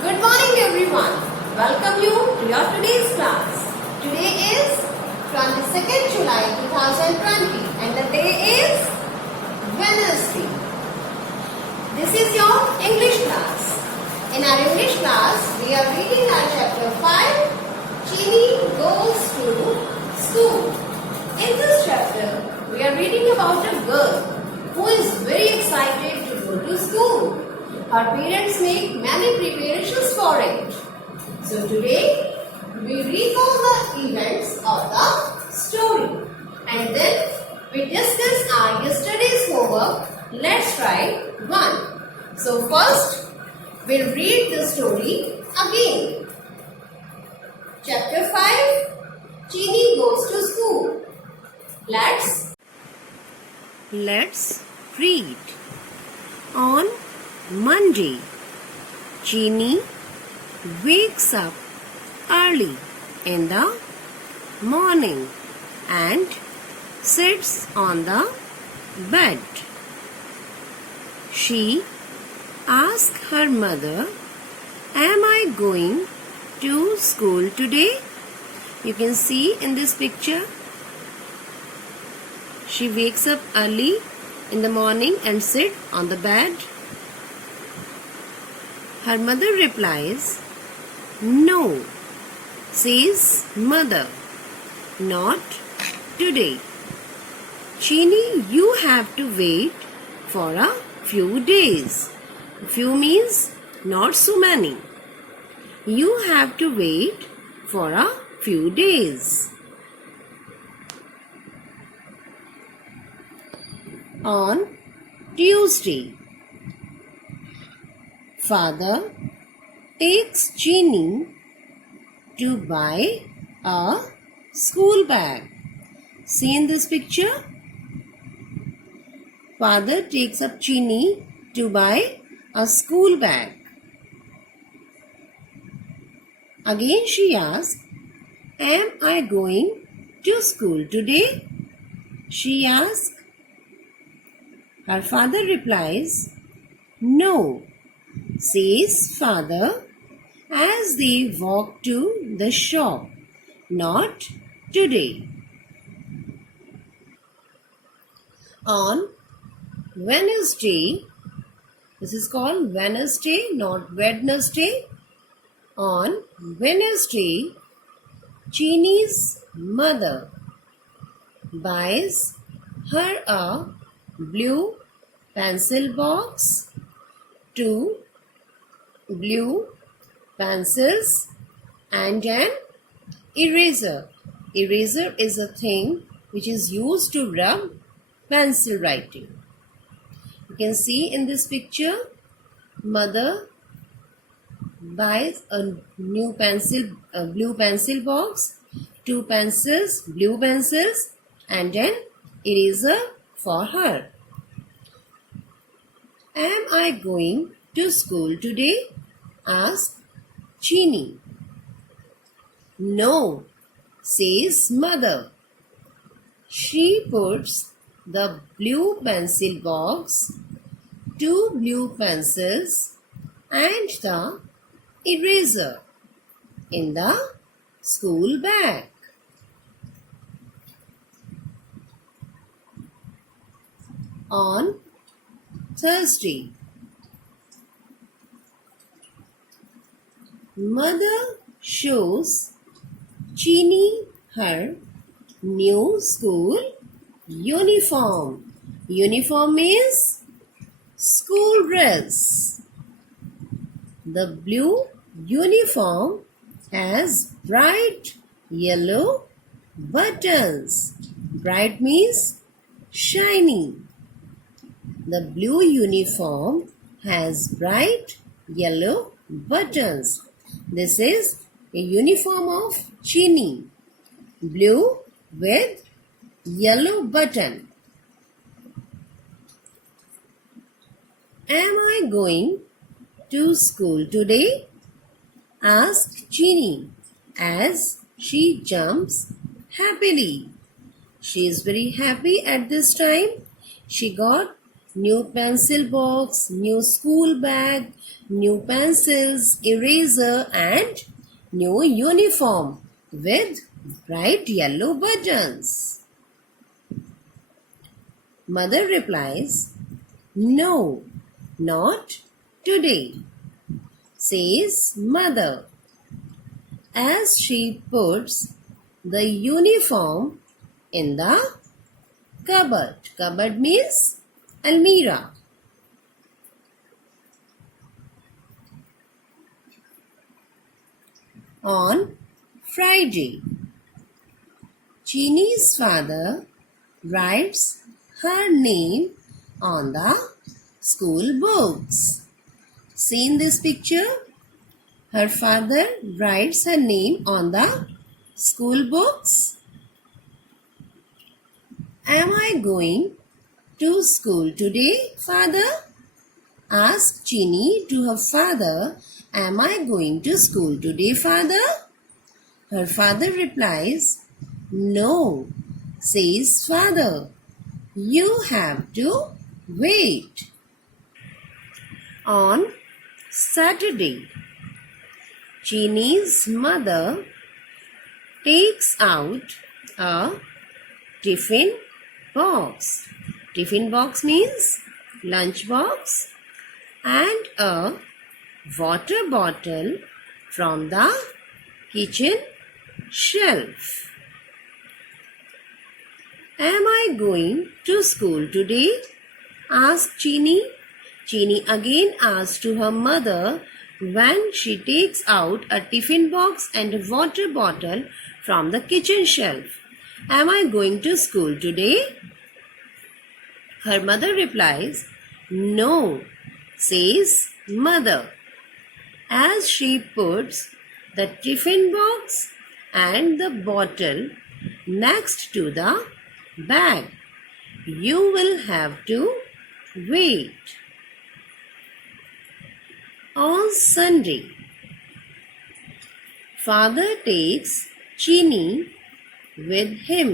Good morning everyone. Welcome you to your today's class. Today is 22nd July 2020 and the day is Wednesday. This is your English class. In our English class, we are reading our chapter 5, Chini Goes to School. In this chapter, we are reading about a girl who is very excited to go to school. Her parents make many preparations for it. So today, we recall the events of the story and then we discuss our yesterday's homework. Let's try one. So first, we'll read the story again. Chapter 5, Chini Goes to School. Let's read. On Monday, Chini wakes up early in the morning and sits on the bed. She asks her mother, "Am I going to school today?" You can see in this picture. She wakes up early in the morning and sits on the bed. Her mother replies, "No," says mother, "not today. Chini, you have to wait for a few days." Few means not so many. You have to wait for a few days. On Tuesday, father takes Chini to buy a school bag. See in this picture? Father takes up Chini to buy a school bag. Again she asks, "Am I going to school today?" She asks. Her father replies, "No," says father as they walk to the shop. "Not today." On Wednesday, this is called Wednesday, not Wednesday. On Wednesday, Chini's mother buys her a blue pencil box, 2 blue pencils and an eraser. Eraser is a thing which is used to rub pencil writing. You can see in this picture, mother buys a new pencil, a blue pencil box, 2 pencils, blue pencils and an eraser for her. "Am I going to school today?" asks Chini. "No," says mother. She puts the blue pencil box, 2 blue pencils and the eraser in the school bag. On Thursday, mother shows Chini her new school uniform. Uniform means school dress. The blue uniform has bright yellow buttons. Bright means shiny. The blue uniform has bright yellow buttons. This is a uniform of Chini. Blue with yellow button. "Am I going to school today?" asks Chini as she jumps happily. She is very happy at this time. She got new pencil box, new school bag, new pencils, eraser, and new uniform with bright yellow buttons. Mother replies, "No, not today," says mother, as she puts the uniform in the cupboard. Cupboard means almirah. On Friday, Chini's father writes her name on the school books. See in this picture, her father writes her name on the school books. "Am I going to school today, father?" asked Chini to her father. "Am I going to school today, father?" Her father replies, "No," says father. "You have to wait." On Saturday, Chini's mother takes out a tiffin box. Tiffin box means lunch box, and a water bottle from the kitchen shelf. "Am I going to school today?" asked Chini. Chini again asks to her mother when she takes out a tiffin box and a water bottle from the kitchen shelf. "Am I going to school today?" Her mother replies, "No," says mother, as she puts the tiffin box and the bottle next to the bag. "You will have to wait." On Sunday, father takes Chini with him.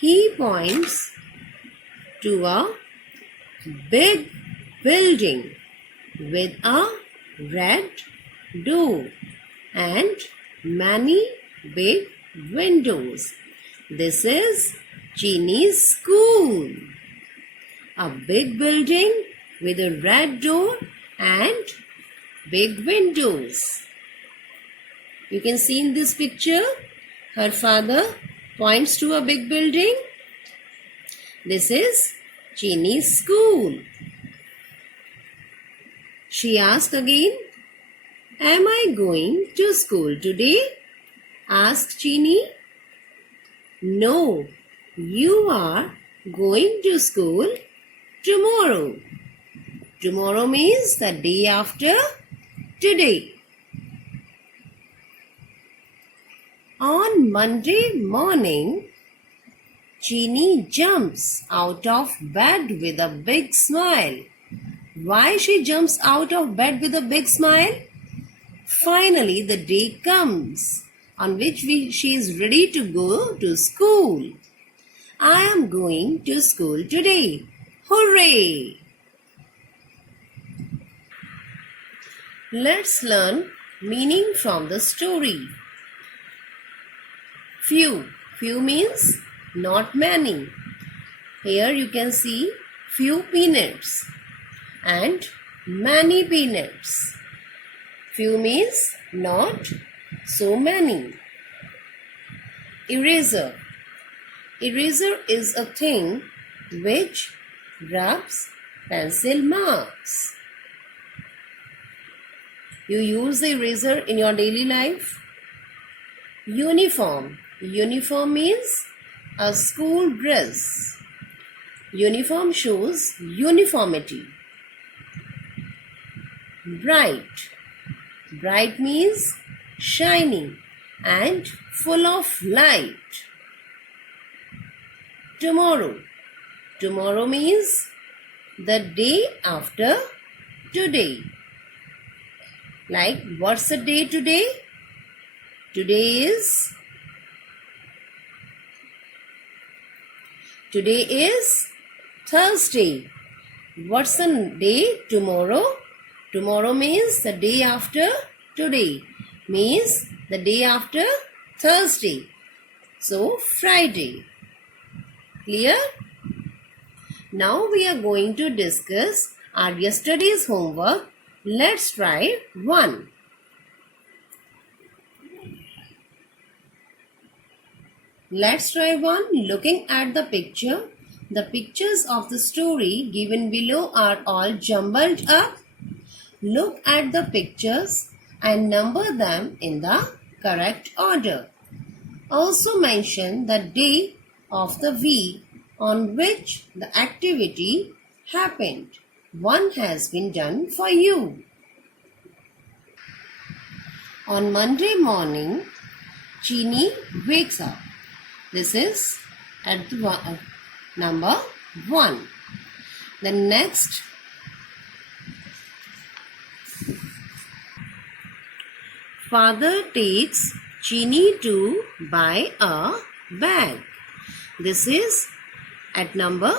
He points to a big building with a red door and many big windows. This is Chini's school. A big building with a red door and big windows. You can see in this picture, her father points to a big building. This is Chini's school. She asks again, "Am I going to school today?" asked Chini. "No, you are going to school tomorrow." Tomorrow means the day after today. On Monday morning, Chini jumps out of bed with a big smile. Why she jumps out of bed with a big smile? Finally, the day comes on which she is ready to go to school. "I am going to school today. Hooray!" Let's learn meaning from the story. Few. Few means not many. Here you can see few peanuts and many peanuts. Few means not so many. Eraser. Eraser is a thing which rubs pencil marks. You use the eraser in your daily life. Uniform. Uniform means a school dress. Uniform shows uniformity. Bright. Bright means shining and full of light. Tomorrow. Tomorrow means the day after today. Like, what's the day today? Today is Thursday. What's the day tomorrow? Tomorrow means the day after today, means the day after Thursday. So, Friday. Clear? Now we are going to discuss our yesterday's homework. Let's try 1. Let's try 1. Looking at the picture. The pictures of the story given below are all jumbled up. Look at the pictures and number them in the correct order. Also mention the day of the week on which the activity happened. One has been done for you. On Monday morning, Chini wakes up. This is at the number 1. The next, father takes Chini to buy a bag. This is at number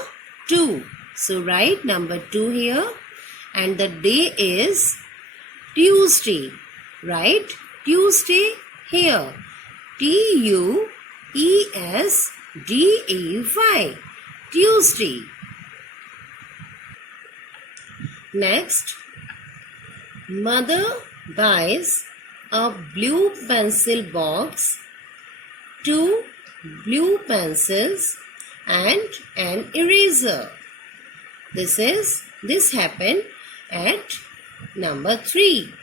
2. So write number 2 here, and the day is Tuesday. Write Tuesday here. Tuesday. Tuesday. Next, mother buys a blue pencil box, 2 blue pencils and an eraser. This happened at number 3.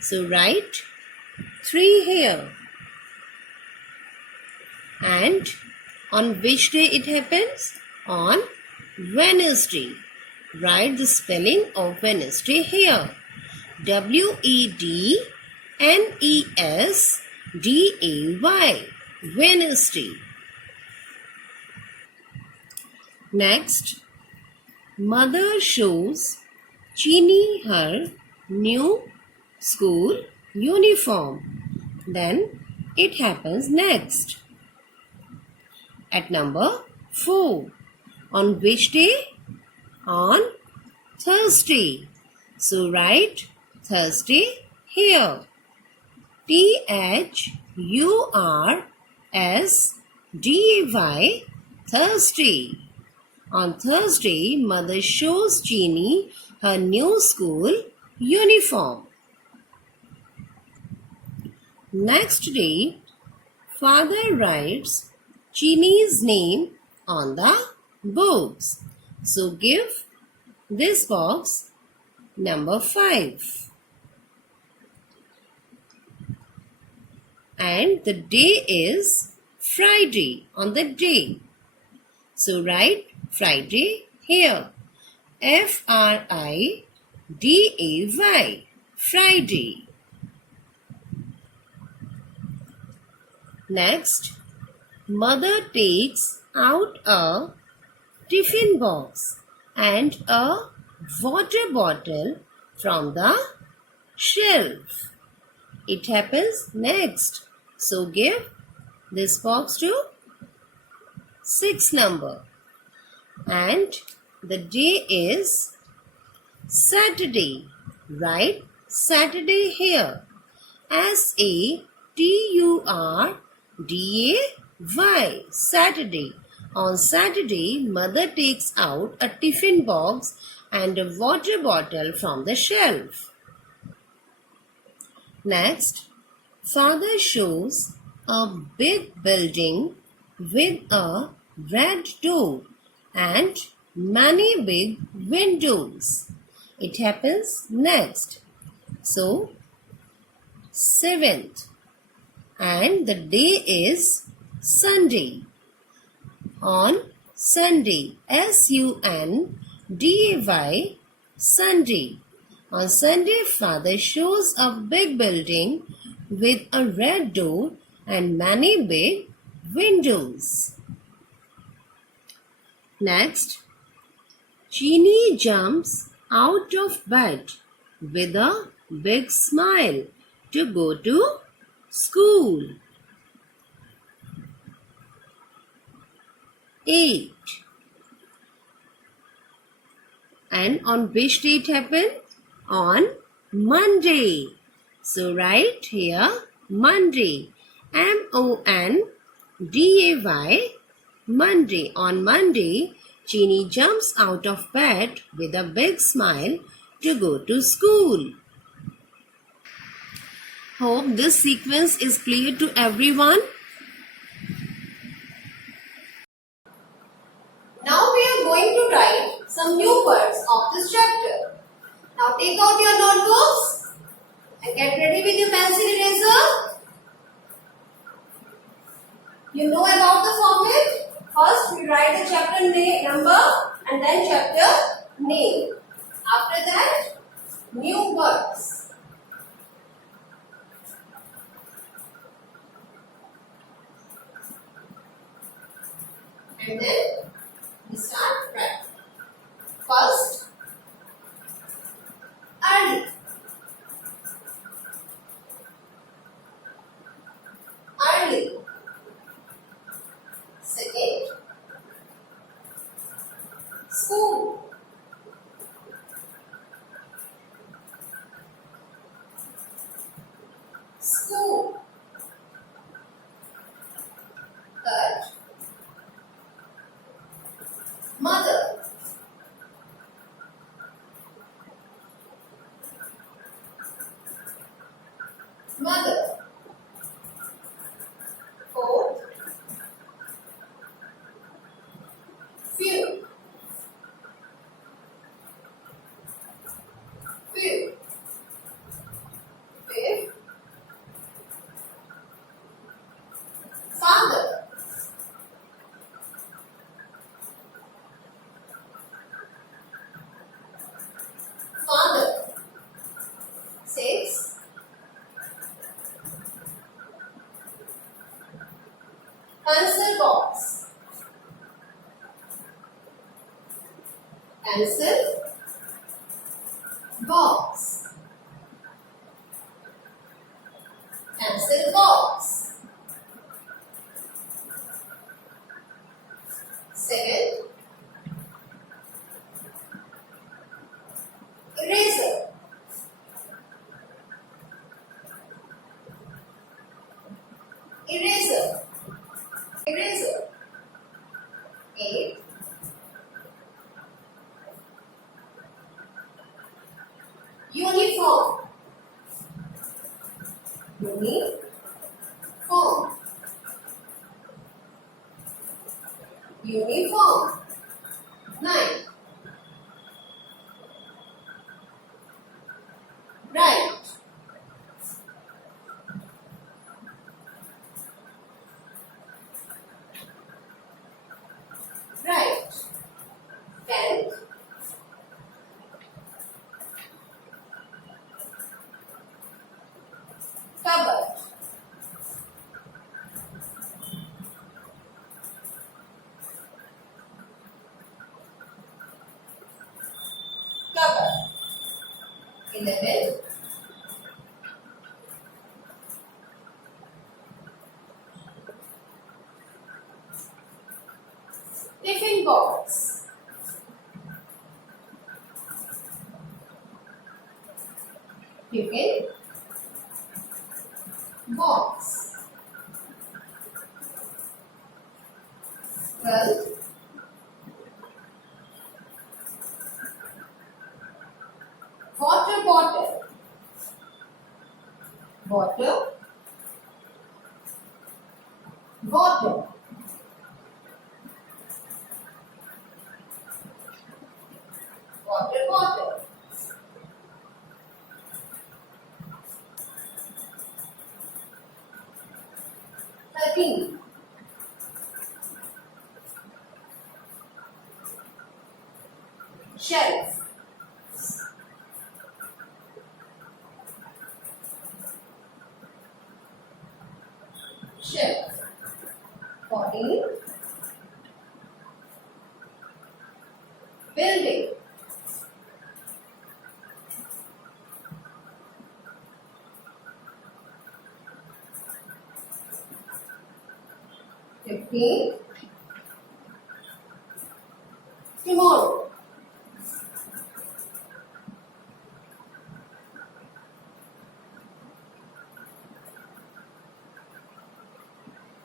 So write 3 here. And on which day it happens? On Wednesday. Write the spelling of Wednesday here. Wednesday. Wednesday. Next, mother shows Chini her new school uniform. Then it happens next. At number 4. On which day? On Thursday. So write Thursday here. Thursday. Thursday. On Thursday, mother shows Chini her new school uniform. Next day, father writes Chini's name on the books. So give this box number 5. And the day is Friday on the day. So write Friday here. Friday. Friday. Next, mother takes out a tiffin box and a water bottle from the shelf. It happens next. So give this box to 6 number. And the day is Saturday. Write Saturday here. Saturday. Saturday. On Saturday, mother takes out a tiffin box and a water bottle from the shelf. Next, father shows a big building with a red door and many big windows. It happens next. So, 7th. And the day is Sunday. On Sunday, Sunday, Sunday. On Sunday, father shows a big building with a red door and many big windows. Next, Chini jumps out of bed with a big smile to go to school. 8. And on which day it happened? on Monday. So write here Monday. Monday. Monday. On Monday, Jeannie jumps out of bed with a big smile to go to school. Hope this sequence is clear to everyone. Now we are going to write some new words of this chapter. Now take out your notebooks and get ready with your pencil eraser. You know about the format. First we write the chapter number and then chapter name. After that, new words. And then we start writing. First, early. Early. Second, school. School. Third, mother. Mother. Fourth, few. Few. Fifth, father. Father. Six, pencil box. Pencil box. Pencil box. Second, eraser. Eraser. Eraser. Eight, uniform. Uniform. Uniform. Nine, right. Right. 10th, cupboard. Cupboard. 11th, tiffin box. Tiffin box. 12th, water bottle. Water bottle. Water bottle. 13, shelf. Shelf. 14, building. 15, tomorrow.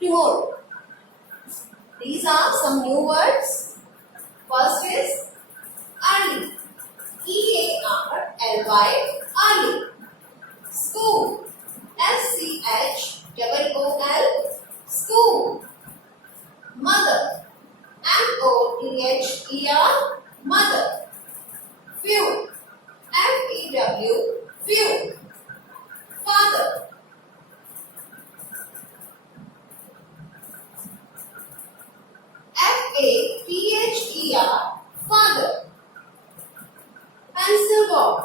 tomorrow. These are some new words. First is early. E-A-R-L-Y, early. School. S-C-H-O-O-L, school. Mother. M-O-T-H-E-R, mother. Few. F-E-W, few. Father. F-A-T-H-E-R, father. Pencil box.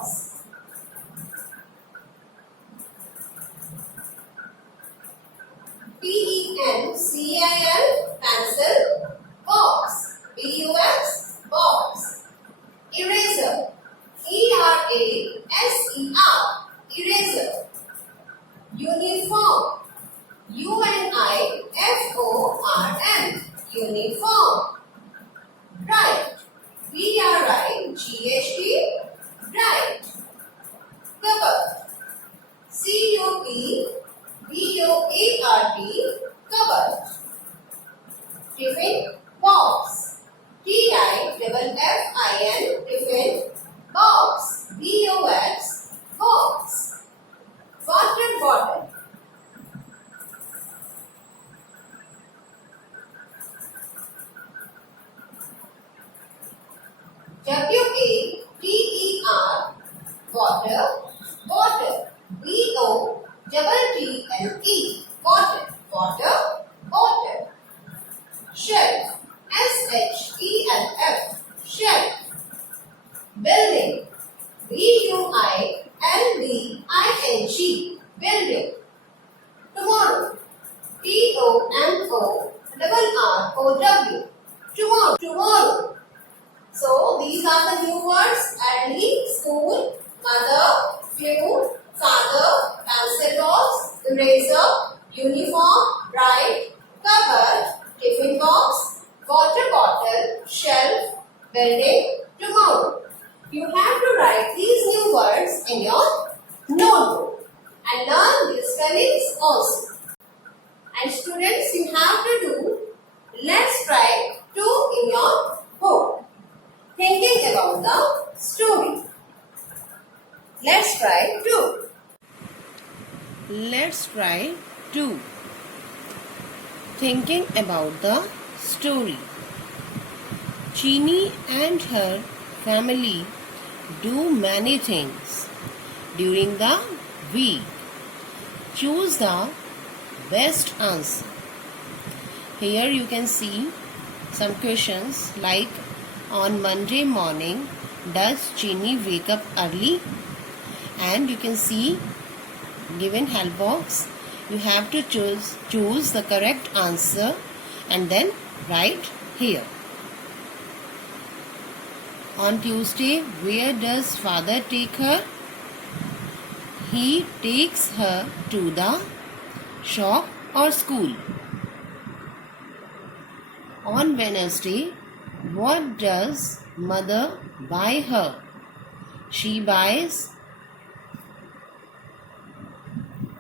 P-E-N-C-I-L, pencil. Box. B-U-X, box. Eraser. E-R-A-S-E-R, eraser. Uniform. U-N-I-F-O-R-M, uniform. Bright. B-R-I-G-H-T, bright. Cupboard. C-U-P-B-O-A-R-D, cupboard. Tiffin box. T-I-F-F-I-N, tiffin box. B-O-X, box. Water bottle. W-A-T-E-R, water, bottle. B-O-T-T-L-E, bottle, water, bottle. Shelf. S-H-E-L-F, shelf. Building. B-U-I-L-D-I-N-G, building. Tomorrow. T-O-M-O-R-R-O-W, tomorrow, tomorrow. So these are the new words: early, school, mother, few, father, pencil box, eraser, uniform, bright, cupboard, tiffin box, water bottle, shelf, building, tomorrow. You have to write these new words in your notebook and learn these spellings also. And students, you have to do let's try to in your book. Thinking about the story. Let's try to. Let's try 2. Thinking about the story. Chini and her family do many things during the week. Choose the best answer. Here you can see some questions like, on Monday morning, does Chini wake up early? And you can see given help box. You have to choose the correct answer and then write here. On Tuesday, where does father take her? He takes her to the shop or school. On Wednesday, what does mother buy her? She buys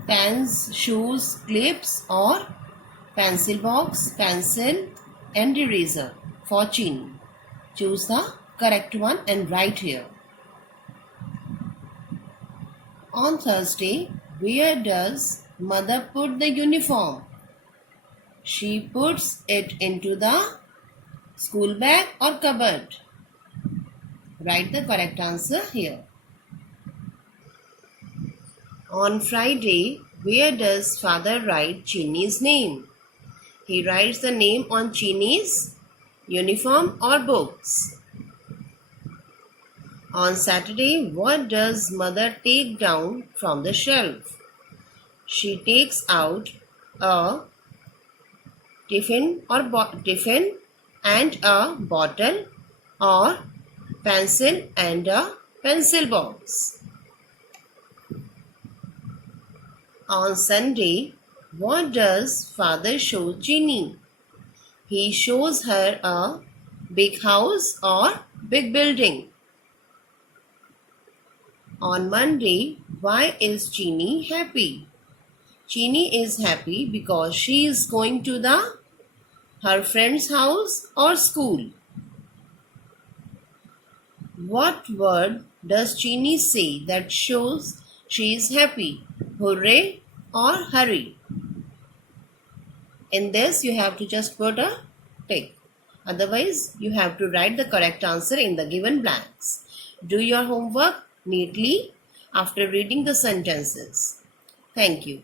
pens, shoes, clips or pencil box, pencil and eraser for Chini. Choose the correct one and write here. On Thursday, where does mother put the uniform? She puts it into the school bag or cupboard. Write the correct answer here. On Friday, where does father write Chini's name? He writes the name on Chini's uniform or books. On Saturday, what does mother take down from the shelf? She takes out a tiffin and a bottle or pencil and a pencil box. On Sunday, what does father show Chini? He shows her a big house or big building. On Monday, why is Chini happy? Chini is happy because she is going to her friend's house or school. What word does Chini say that shows she is happy? Hooray or hurry? In this, you have to just put a tick. Otherwise, you have to write the correct answer in the given blanks. Do your homework neatly after reading the sentences. Thank you.